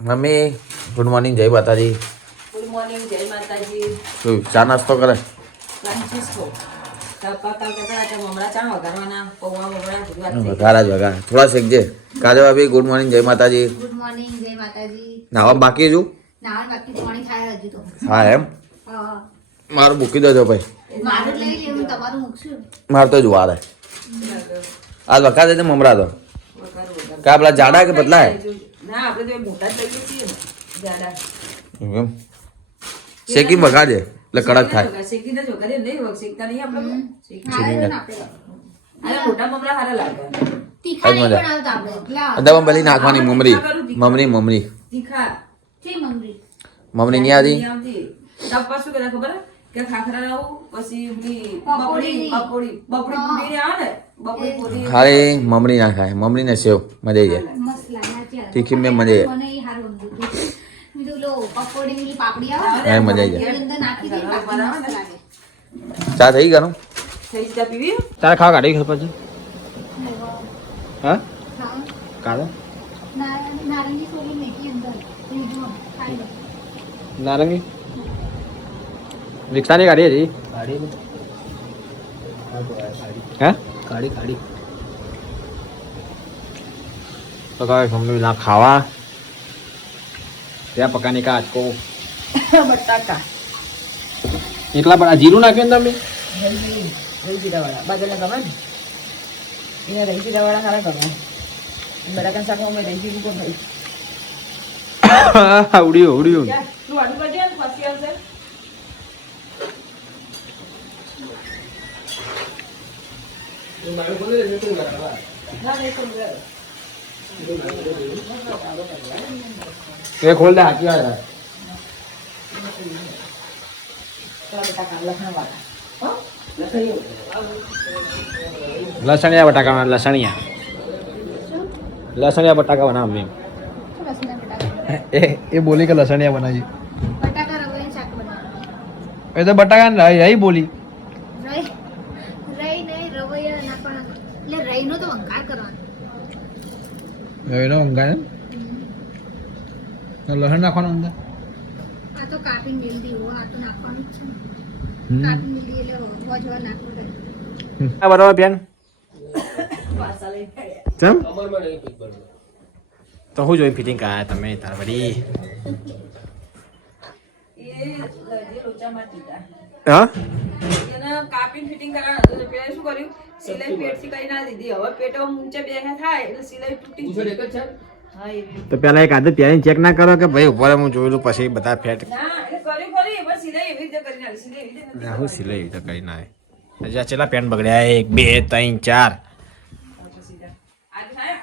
Mummy good morning, જય માતાજી. Good morning, જય માતાજી. શું ચા નાસ્તો કરે? ફ્રાન્સિસ્કો કાકા કહેતા હતા મમરા ચા વઘારવાના, પૌવા મમરા ગુજરાત વઘારા જ વઘારા થોડા શેકજે. કાજો ભાભી ગુડ મોર્નિંગ, જય માતાજી. ગુડ મોર્નિંગ, જય માતાજી. નાવા બાકી છું. નાવા બાકી પાણી થાય હજુ તો. હા એમ હા. મારું મૂકી દેજો ભાઈ. મારું લઈ લેવું, તમારું મૂકશું. મારે તો જ વાર હે. આજ વઘાર દેજે મમરા તો. કા પેલા જાડા કે પતલા હે? ના, આપણે તો મોટા જ લઈએ છીએ ને જાડા. એમ શેકી વઘારજે એટલે કડક થાય. શેકીને જ વઘારીએ, નહીં શેકતા નહીં આપણે. ખાય ને આપણે. અરે મોટા મમરા સારા લાગે. તીખા નહીં મજા. બનાવતા આપણે. એટલા અદામાં પેલી નાખવાની મમરી મમરી તીખા છે મમરી. મમરી નહીં આદી. તાપા શું કરે ખબર હે? કે ખાખરા લાવું, પછી પેલી પકોડી. પકોડી પૂરી આવે ને, બપોરી પૂરી. ખાલી મમરી ના ખાય, મમરી ને સેવ મજા આવી જાય. મસ્ત લાગે છે. તીખી મેં મજા આવે. મને ઈ હારું ગમતું હતું. બીજું લો પકોડી ની પાપડી આવે હા, મજા આવી જાય. ને, અંદર નાખી દે પાપડી મસ્ત લાગે. ચા થઈ ગયો? થઈ જા પીવી. તારે ખાવા કાઢી ખબર છે? હા હા. કાઢો. નારંગી થોડી મેથી અંદર. બીજું ખાઈ લો. નારંગી રિક્ષાની ગાડી હતી. હે ગાડી તો કાંઈ સમજવું ના ખાવા ત્યાં પકાની કા આજકો બટાકા એટલા બધા જીરું નાખ્યું ને તમે? દહીં જીરાવાળા બાજુના ગમે ને, અહીંયા દહીં જીરાવાળા સારા ગમે. બટાકા શાકમાં અમે દહીં જીરું પણ ઉડ્યું તું આડું કરજે ને પછી આવશે. ના, નહીં સમજાય. એ ખોલ દે હાથી આવે. બટાકા લસણવાળા. હો? લસણિયું. લસણિયા બટાકા લસણિયા બટાકા બનાવ મેં. શું લસણના બટાકા? એ બોલી કે લસણિયા બનાવી. બટાકા રવૈયાનું શાક બનાવવાનું. એ તો બટાકા રહી બોલી. રહી નહીં રવૈયા નાખવાના. એટલે રહીનો તો વંકાર કરવાનો. એનો ઊંઘાય લસણ નાખવાનું અંદર. આ તો કાપીને મેલ દીધું. આ તો નાખવાનું જ છે ને. કાપીને મેલ દીધું એટલે વજવા નાખવું પડે. બરાબર બેન પાછા લઈને ખાઈએ. ચમ તો હું જોઈ ફિટિંગ કરાયા તમે તાર બડી. એ લોચામાં ટીટા. હા એને કાપીને ફિટિંગ કરાવવાનું હતું. પેલા શું કર્યું, સિલાઈ પેટથી કઈ ના દીધી. હવે પેટ ઊંચે બે થાય એટલે સિલાઈ તૂટી જાય. હા, એ રીતે. તો પેલા એક આદત પહેરીને ચેક ના કરો કે ભાઈ ઉપર હું જોયેલું પછી બધા ફેટ. ના, એટલે કર્યું ખરી, પણ સિલાઈ એવી રીતે કરી નાખી. સિલાઈ એવી રીતે નથી હું સિલાઈ એવી તો કરી ના હજી ચેલા પેન્ટ બગડ્યા 1 2 3 4. પછી જાય. આજે થાય,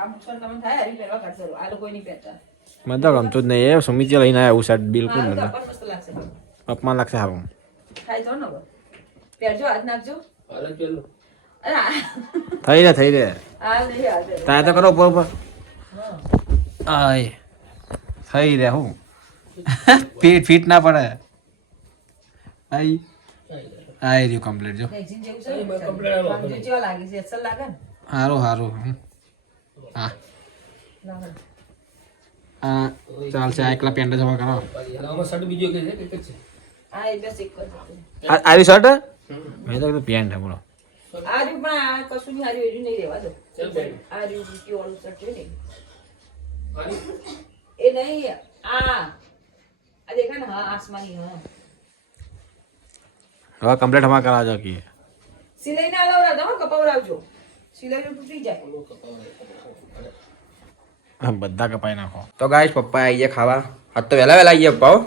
આ મુસળ તમને થાય, હરી પહેરવા કાઢશે. આ લોકો નહીં પહેરતા. મને તો ગમતું જ નહીં. એ સુમિત લઈને આવ્યા એવું શર્ટ બિલકુલ હા, મને તો પણ મસ્ત લાગશે. અપમાન લાગશે સારું. થાય તો ને હવે. પહેરજો, હાથ નાખજો. અરે આ થઈ રે આ નહીં હાથે. તારે તો કરો ઉપર ઉપર. આય થઈ રે હું ફીટ ફીટ ના પડે. આઈ આઈ રહ્યું કમ્પ્લીટ જો. રેક્સિન જેવું છે. સમજો કેવા લાગે છે? અસલ લાગે ને? સારું સારું. હા લાગે. આ ચાલશે. આ એકલા પેન્ટ જમા કરો. આ એ બસ એક જ છે. આરી શર્ટ મેં તો કીધું પેન્ટ હે બોલો. આ રહ્યું પણ આ કશું બી હારી હજુ નહીં રહેવા દો. આ રહ્યું બુટી વાળું શર્ટ છે ને, એ નહીં. આ દેખા ને, હા આસમાની. હા, હવે કમ્પ્લીટ હમા કરાવજો કે સિલાઈ ના લાવરાવજો, હો કપાવરાવજો. સિલાઈ તો તૂટી જાય. બધા કપાઈ નાખો. તો ગાઈસ પપ્પા આવી ગયા ખાવા. આજ તો વહેલા આવી ગયા પપ્પા.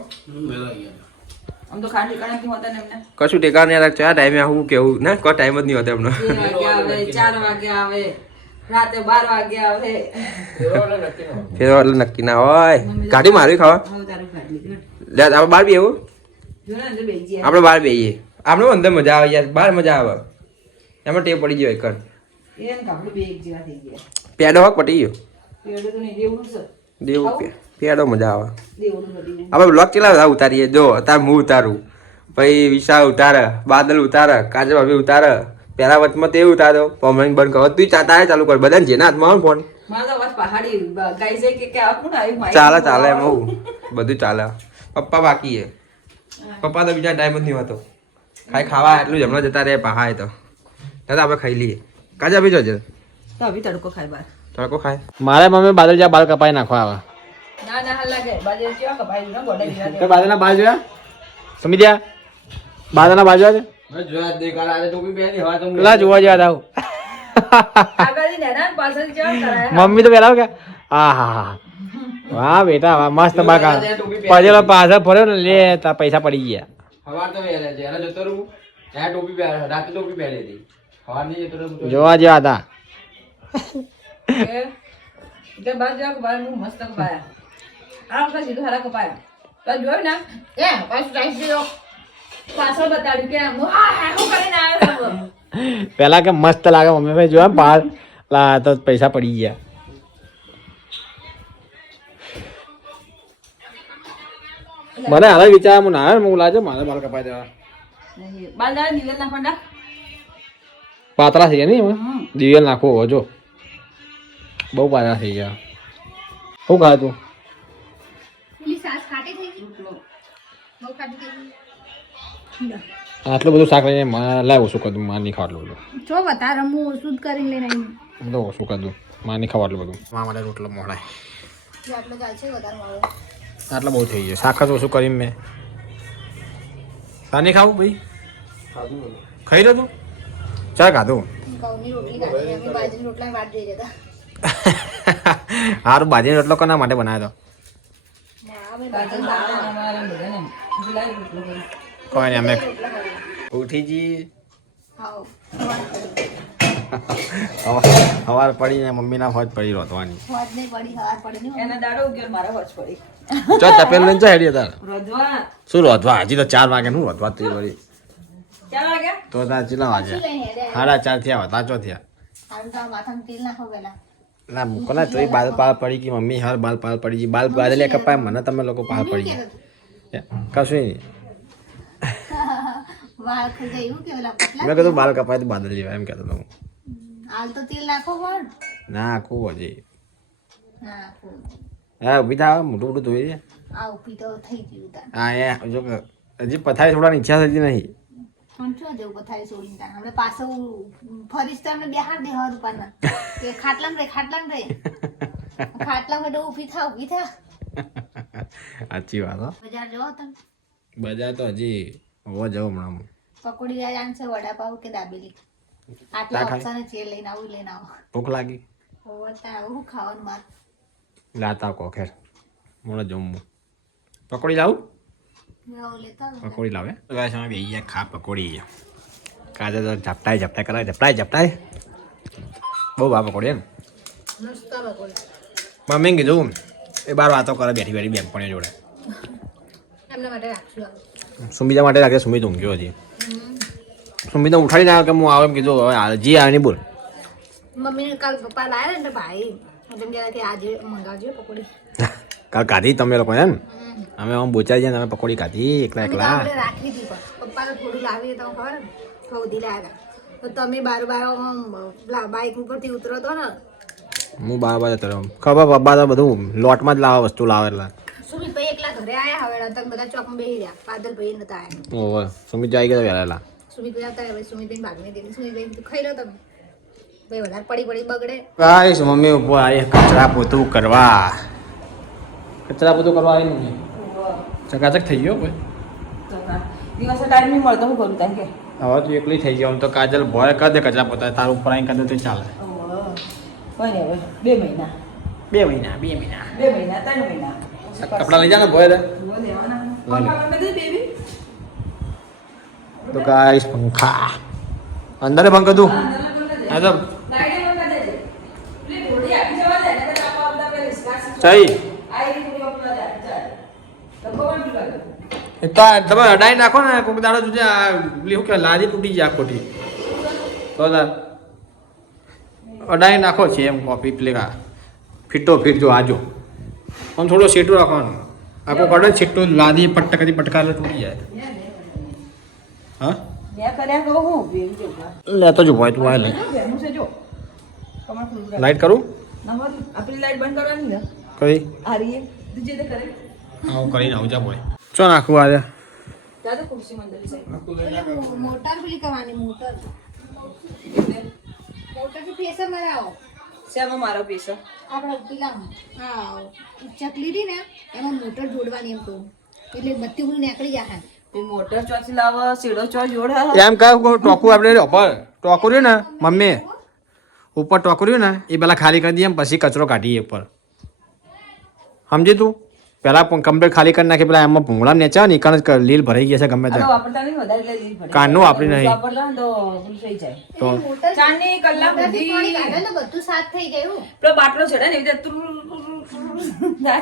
આમ તો ખાટ ઠેકાણા નથી હોતા ને એમને. કશું ટેકા નહીં. ચા ટાઈમે આવું કેવું ને કોઈ ટાઈમ જ નહીં હોતો એમનો. 2 વાગે આવે, 4 વાગે આવે, રાતે 12 વાગે આવે. ફેર એટલે નક્કી ના હોય. ગાડી મારવી ખાવા હવે તારું ખાટ લીધું. લે આપણે બહાર બી એવું જો ને અંદર બેસી ગયા. આપણે બહાર બેહીએ. આપણે અંદર મજા આવે યાર. બહાર મજા આવે. એમાં ટેપ પડી ગયો એક એને કાપડું બે એક જેવા થઈ ગયા. પેડો હોક પટી ગયો. પેડો તો નહીં, દેવડું છે. દેવું પેડો મજા આવે. દેવડું બધું. આપણે બ્લોગ ચેલા ઉતારીએ જો. તાર હું ઉતારું, પછી વિશાલ ઉતારે, બાદલ ઉતારે, કાજલ ભાભી ઉતારે, પેલા વચમાં તે એવું થાય તો પમરેન બંધ કરો તું ચાતા ચાલુ કર બધાને જેના હાથમાં આવે ફોન મારો તો અવાજ પહાડી ગાઈ છે કે આ કોણ આવ્યું માઇક ચાલે ચાલે એમ હું બધું ચાલે પપ્પા બાકી હે પપ્પા તો બીજા ટાઈમ જ નહીં હોતો ખાવા એટલું જ હમણાં જતા રહે પહાય તો આપણે ખાઈ લઈએ કાજા બીજો છે તો અભી તડકો ખાય બાર તડકો ખાય મારે મમ્મી બાદલ જ્યાં બાલ કપાઈ નાખવા આવે ના ના હાલ લાગે બાજે કેવા કપાઈ ન ગોડે લીધા તો બાદલના બાલ જોયા સમજ્યા બાદલના બાલ જોયા જોયા દેખાડ આજે ટોપી પહેરી હવા તો પેલા જોવા જેવા થાવ આગળથી નેના પાછળ કેવા કરાય મમ્મી તો પેલા કે હા હા હા વાહ બેટા વાહ મસ્ત બાકા પછી પાછળ ફર્યો ને લે તા પૈસા પડી ગયા હવાર તો પહેરે છે એને જતો રહું ત્યાં ટોપી પહેરે રાતે ટોપી પહેરી હતી હવાર ની જતો રહું જોવા જેવા હતા કે બાર જેવા કપાય હું મસ્ત કપાયા આ વખત સીધું હારા કપાયા તો જોયું ને એ પાછું ટાઈસ દીધો પાછળ બતાડ્યું કે હું હું કરીને આવ્યો પેલા કે મસ્ત લાગે મમ્મી ભાઈ જોવા બાલ લા તો પૈસા પડી ગયા મને હવે વિચાર હું ના હું લાજો મારે બાલ કપાઈ દેવા બાલ દાડા દિવેલ નાખવાના પાતળા થઈ ગયા નહીં દિવેલ નાખવો જો બહુ પાતળા થઈ ગયા શું ખાય તું પેલી સાસ ખાટી થઈ ગઈ બહુ ખાટી થઈ ગઈ આટલું બધું શાક લઈને લાવ ઓછું કરી દઉં માર નહીં ખાવા આટલું બધું જો વધારે હું ઓછું જ કરીને લઈને આવી બધું ઓછું કરી દઉં માર નહીં ખાવા આટલું બધું મારા માટે રોટલો મોડાય જો આટલો ચાલશે વધારે મળે આટલા બહુ થઈ ગયો શાક જ ઓછું કરીને મેં તાર નહીં ખાવું ભાઈ ખાઈ લો તું ચાલ ખાધું ઘઉંની રોટલી ખાધી અમે બાજરીની રોટલા વાટ જોઈ જતા સારું બાજરીનો રોટલો કોના માટે બનાવ્યો તો કોઈ નહીં અમે ઉઠી જઈએ સવાર પડીને મમ્મીના હોજ પડી રોતવાની હોજ નહીં પડી હવાર પડી નહીં એના દાડો ઉગ્યો મારે હોજ પડી ચો તપેલ લઈને ચો હેડી તાર રોજવા શું રોધવા હજી તો 4 વાગે નું રોધવા તું વળી ચાલ વાગ્યા તો તાર કેટલા વાગ્યા લઈને હેડે 4:30 થયા હતા ચો થયા હાલ તો માથામાં તેલ નાખો પેલા ના મૂકો ના તોય બાલ પાલ પડી ગઈ મમ્મી હાલ બાલ પાલ પડી ગઈ બાલ બાદલે કપાય મને તમે લોકો પાલ પડી ગયા કશું નહીં વાળ ખઈ જાય એવું કે પેલા પતલા મેં કીધું બાલ કપાય તો બાદલ લેવા એમ કહેતો હું હાલ તો તેલ નાખો પણ ના ખૂબ હજી નાખો હા ઊભી થા મોટું મોટું ધોઈ દે આ ઉપી તો થઈ ગયું તાર હા એ જો કે હજી પથારી થોડાની ઈચ્છા થતી નહીં પણ શું જેવું પથારી છોડીને તાર આપણે પાછું ફરીશ તો એમને બેહાર દે હર રૂપાના કે ખાટલામ રે ખાટલામાં તો ઊભી થા સાચી વાત હો બજાર જવો તમે બજાર તો હજી હોવા જાવ હમણાં પકોડી લઈ આનશે વડાપાવ કે દાબેલી આટલા ખાય. ઓપ્શન છે લઈને આવો ભૂખ લાગી હોતા આવું ખાવાનું માર લાતા કો ખેર મને જમવું પકોડી લાવું આવું લેતા આવો. પકોડી લાવે ગાઈસ અમે બેહી ગયા ખા પકોડી કાજે તો ઝપટાય કરાય ઝપટાય બહુ બા પકોડી એમ મસ્ત પકોડી મમ્મી કીધું એ બાર વાતો કરે બેઠી બેનપણીઓ જોડે એમના માટે રાખશું આવું. સુમિતા માટે લાગે સુમિત ઊંઘ્યો હજી સુમિતા ઉઠાડી ના કે હું આવે એમ કીધું હવે જી આવે નહીં બોલ મમ્મીને કાલ પપ્પા લાયા ને ભાઈ એટલે જરા કે આજે મંગાવજો પકોડી કાલ ખાધી તમે લોકો એમ અમે આમ બોચાઈ જાય તમે પકોડી ખાધી એકલા એકલા આપણે રાખી હતી પણ પપ્પાને થોડું લાવીએ તો ખબર ને સૌથી લાવ્યા તો તમે બાર બાઈક ઉપરથી ઉતરો તો ને હું બાર જતો રહ્યો ખબર પપ્પા તો બધું લોટમાં જ લાવે વસ્તુ લાવે એટલે સુમિતભાઈ એકલા ઘરે આયા હવે તમે બધા ચોકમાં બેસી રહ્યા પાદલભાઈ નતા આયા ઓહો સુમિત આવી ગયા વહેલા સુમિતભાઈ આવતા હવે સુમિતભાઈ ભાગને દીધી સુમિતભાઈ કીધું ખાઈ લો તમે ભાઈ વધારે પડી બગડે ગાઈસ મમ્મી ઉપર આવી કચરા પોતું કરવા આવી ને ચકાચક થઈ ગયો કોઈ દિવસે ટાઈમ નહીં મળતો હું કરું તાન કે હવે તું એકલી થઈ ગયો આમ તો કાજલ ભોય કરી દે કચરા પોતા તારું ઉપર આવીને કરી દે તો ચાલે કોઈ નહીં હવે 2 મહિના 2 મહિના 2 મહિના 2 મહિના 3 મહિના કપડા લઈ જા ને ભોય દે તો ગાઈસ પંખા અંદર પંખા તું હા તો સહી તો તમે અડાઈ નાખો ને કોઈક દાડો જોજે શું કે લાદી તૂટી જાય ખોટી તો અડાઈ નાખો છે એમ કોપી પ્લેગા ફીટો ફીટ જો આજો આમ થોડો સેટું રાખવાનું આખું કાઢો છેટું લાદી પટકાથી પટકા તૂટી જાય હા મેં કર્યા કહું હું ભેગું જેવું. લેતો જો ભાઈ તું આ લે જો ભેગું છે જો. કમર ફૂલ કરે. લાઈટ કરું ના હોય, આપણી લાઈટ બંધ કરવાની ને. કઈ આ રહી એ. બીજે તે કરે. આવું કરીને આવું જા ભાઈ ચો નાખું આજે જા તો ખુરશી મંદિર સાઈડ. એટલે મોટર પેલી કરવાની મોટર મોટરથી પ્રેશર મરાવો શેમાં મારો પૈસા? આપણે પેલા હા ચકલી રહી ને એમાં મોટર જોડવાની એમ કહું એટલે બત્તી હું નીકળી જાય એ મોટર ચોથી લાવ શેડો ચો જોડે. એમ કહું ટોકું આપણે ઉપર ટોકું રહ્યું ને મમ્મી ઉપર ટોકું રહ્યું ને એ પેલા ખાલી કરી દઈએ પછી કચરો કાઢીએ ઉપર સમજી તું પેલા કમ્પ્લીટ ખાલી કરી નાખી પેલા એમાં ભૂંગળા નેચા ને કારણ જ લીલ ભરાઈ ગયા છે ગમે આ તો ત્યાં વાપરતા નહીં વધારે એટલે લીલ ભરે. કાનનું વાપરી નહીં. વાપરતા ને તો ભૂલ થઈ જાય. તો ચારની કલાક મોટરથી પાણી કાઢે સુધી ને બધું સાફ થઈ જાય હું પેલો બાટલો ચડે ને એવી રીતે તુરુ.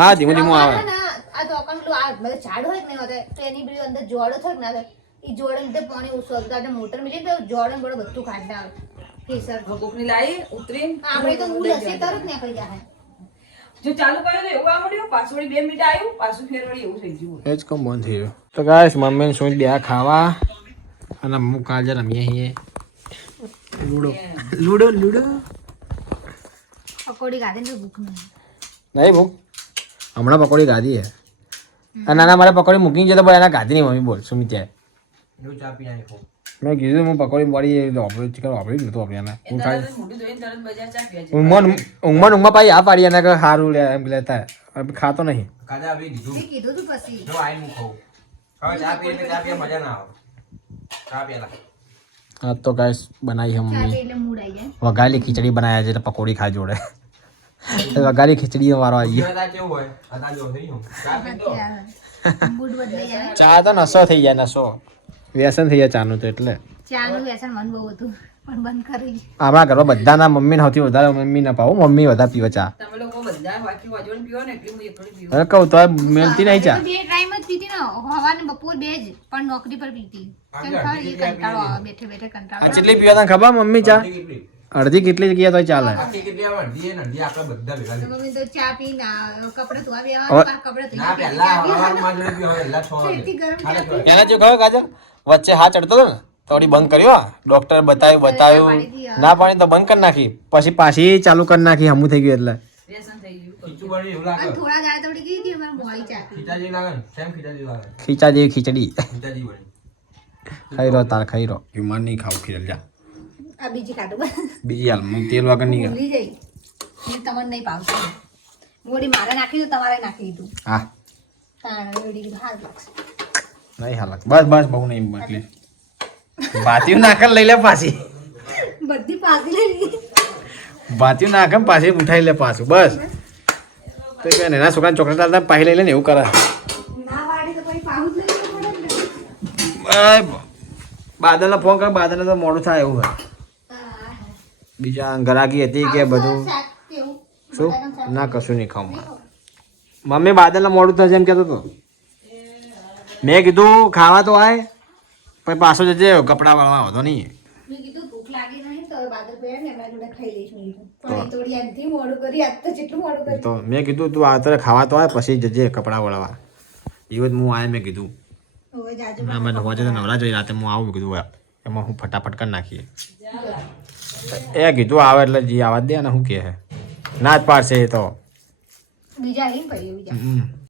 હા ધીમું ધીમું આવે આ તો અકણ પેલું આ બધું ઝાડ હોય ને હોતે તો એની બધી અંદર જોડો થાય કે ના થાય એ જોડે લીધે પાણી ઓછું આવતું એટલે મોટર મિલી તો જોડે ને બધું બધું કાઢી આવે કેસર ભગોકની લાઈ ઉતરી આપણે તો ઉલ હશે તરત નીકળી જાય જો ચાલુ કર્યો તો એવું આ મળ્યું પાછું વળી 2 મિનિટ આવ્યું પાછું ફેર વળી એવું થઈ ગયું. એ જ કમ બંધ થઈ ગયો તો ગાઈસ મમ્મી સોચ બે ખાવા અને હું કાજે રમીએ છીએ લૂડો લૂડો લૂડો પકોડી કાઢે ને ભૂખ નહીં નહીં ભૂખ હમણાં પકોડી ગાધી હે અને નાના મારે પકોડી મૂકી છે તો ભાઈ એના ગાધી નહીં મમ્મી બોલ સુમિત્યા એવું ચા પી નાખો મેં કીધું હું પકોડી મળી વાપરી ચિકન વાપરી જ નતું આપણે એને એ હું તરત ખાઈ જ મોઢું ધોઈને તરત બજાર ચા પીવા જાય. ઊંઘમાં પાછી આ પાડી એને કે સારું લે એમ લેતા હવે ખાતો નહીં કાજા આપી દીધું મેં કીધું તું પછી જો આઈ હું ખાઉં હવે ચા પીએ ચા પીએ મજા ના આવે ચા પીએલા હા તો ગાઈસ બનાવી છે ચા મમ્મી પી એટલે મૂડ આવી જાય વઘારેલી ખીચડી બનાવ્યા છે એટલે પકોડી ખાઈ જોડે વઘારેલી ખીચડી વાળો આવી ગયો બધા કેવું હોય અદા જો થઈ ગયું ચા પી દો મૂડ બદલાઈ જાય ચા તો નશો થઈ જાય નશો વ્યસન થઈ જાય ચાનું તો એટલે ચાનું વ્યસન મન બહુ હતું પણ બંધ કરી આપણા ઘરમાં બધાના મમ્મીને સૌથી વધારે મમ્મી ના પાવું મમ્મી વધારે પીવે ચા તમે લોકો બધા વાકી વાજોને પીવો ને એટલી હું એકલી પીવું. હવે કહું તો મેલતી નહીં ચા બે ટાઈમ જ પીતી ને હવાને બપોર બે જ પણ નોકરી પર પીતી કેમ ખબર એ કંટાળો આવે બેઠે બેઠે કંટાળો આ કેટલી પીવા તને ખબર મમ્મી ચા કેટલી અડધી કેટલી ગયા તો ચાલે આખી કેટલી આવે અડધી ને અડધી આપણે બધા ભેગા તો મમ્મી તો ચા પી ના કપડા ધોવા બે હવે- કપડા ના ધોઈ પહેલા હવારમાં જ પીવા પહેલા 6 વાગે એટલી ગરમ ચા પી. એને જો ખબર કાજલ વચ્ચે હા ચડતો હતો ને થોડી બંધ કર્યો ડોક્ટર બતાવ્યું ના પાણી તો બંધ કરી નાખી પછી પાછી ચાલુ કરી નાખી હમું થઈ ગયું એટલે વ્યસન થઈ ગયું. ખીચું બની એવું લાગે અને થોડા દાડા થોડી ગઈ હતી અમારે મોડી ચા પી. ખીચા જેવી લાગે ને સેમ ખીચા જેવી લાગે ખીચા જેવી ખીચડી ખીચા જેવી બની ખાઈ રહો તાર ખાઈ રહો હ્યુમન નહીં ખાવું ખીચડી જા આ બીજી કાઢું બીજી હાલ હું તેલ વગર નહીં ભૂલી જઈ એટલે તમને નહીં ભાવતું મોડી મારે નાખી દઉં તમારે નાખી દીધું હા તાણ રેડી હાલ લાગશે નહીં હાલત બસ બસ બહુ નહીં એટલી ભાતીયું નાખે લઈ લે પાછી બધી પાકી લઈ લીધી. ભાતીયું નાખે ને પાછી ઉઠાઈ લે પાછું બસ તો કે એના છોકરાને ચોકલેટ આલતા પાછી લઈ લે ને એવું કરે ના વાળી તો પછી પાહું જ લઈ લેવું પડે ને. બાદલને ફોન કર બાદલને તો મોડું થાય એવું હોય હા. બીજા ગરાગી હતી કે બધું શાક કેવું? શું ના કશું નહીં ખાવું મમ્મી બાદલને મોડું થશે એમ કહેતો હતો મેં કીધું ખાવા તો આય પછી પાછો જજે કપડાં વાળવા વધો નહીં મેં કીધું ભૂખ લાગી નહીં તો બાદલ પહેરે ને એમના જોડે ખાઈ લઈશ મેં કીધું. પણ એ થોડી આજથી મોડું કરી આજ તો જેટલું મોડું કર્યું. તો મેં કીધું તું અત્યારે ખાવા તો આય પછી જજે કપડાં વળવા એવું જ હું આય મેં કીધું હવે જાજુ ના મને હોજે તો નવરા જોઈ રાતે હું આવું મેં કીધું એમાં હું ફટાફટ કરી નાખીએ એ કીધું આવે એટલે જી આવા જ દે અને શું કહે ના જ પાડશે એ તો બીજા આવીને પછી બીજા હમ.